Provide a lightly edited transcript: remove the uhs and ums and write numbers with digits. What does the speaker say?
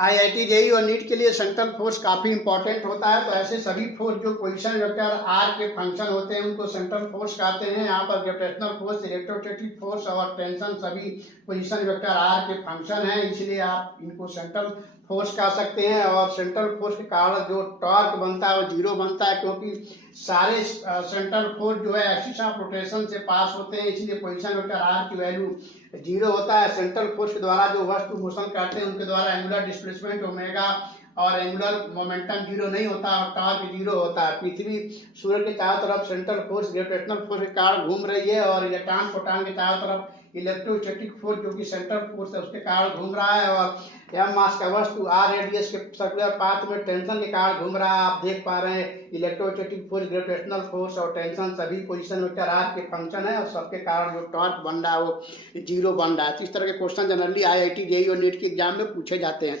IIT JEE और NEET के लिए सेंट्रल फोर्स काफ़ी इंपॉर्टेंट होता है। तो ऐसे सभी फोर्स जो पोजीशन वेक्टर आर के फंक्शन होते हैं उनको सेंट्रल फोर्स कहते हैं। यहाँ पर ग्रेविटेशनल फोर्स, इलेक्ट्रोस्टैटिक फोर्स और टेंशन सभी पोजीशन वेक्टर आर के फंक्शन हैं, इसलिए आप इनको सेंट्रल फोर्स कह सकते हैं। और सेंट्रल फोर्स के कारण जो टॉर्क बनता है वो जीरो बनता है, क्योंकि सारे सेंट्रल फोर्स जो है एक्सिस ऑफ रोटेशन से पास होते हैं, इसलिए पोजीशन वेक्टर आर की वैल्यू जीरो होता है। सेंट्रल फोर्स के द्वारा जो वस्तु मोशन करते हैं उनके द्वारा एंगुलर डिस्प्लेसमेंट ओमेगा और एंगुलर मोमेंटम जीरो नहीं होता और टॉर्क जीरो होता है। पृथ्वी सूर्य के चारों तरफ सेंट्रल फोर्स ग्रेविटेशनल फोर्स के कारण घूम रही है और इलेक्ट्रॉन प्रोटॉन के चारों तरफ इलेक्ट्रोस्टैटिक फोर्स जो कि सेंट्रल फोर्स है उसके कारण घूम रहा है। और एम मास का वस्तु आर रेडियस के सर्कुलर पाथ में टेंशन के कारण घूम रहा है। आप देख पा रहे हैं इलेक्ट्रोस्टैटिक फोर्स, ग्रेविटेशनल फोर्स और टेंशन सभी पोजीशन वेक्टर आर के फंक्शन है और सबके कारण जो टॉर्क बन रहा है वो जीरो बन रहा है। तो इस तरह के क्वेश्चन जनरली आईआईटी जेईई और नीट के एग्जाम में पूछे जाते हैं।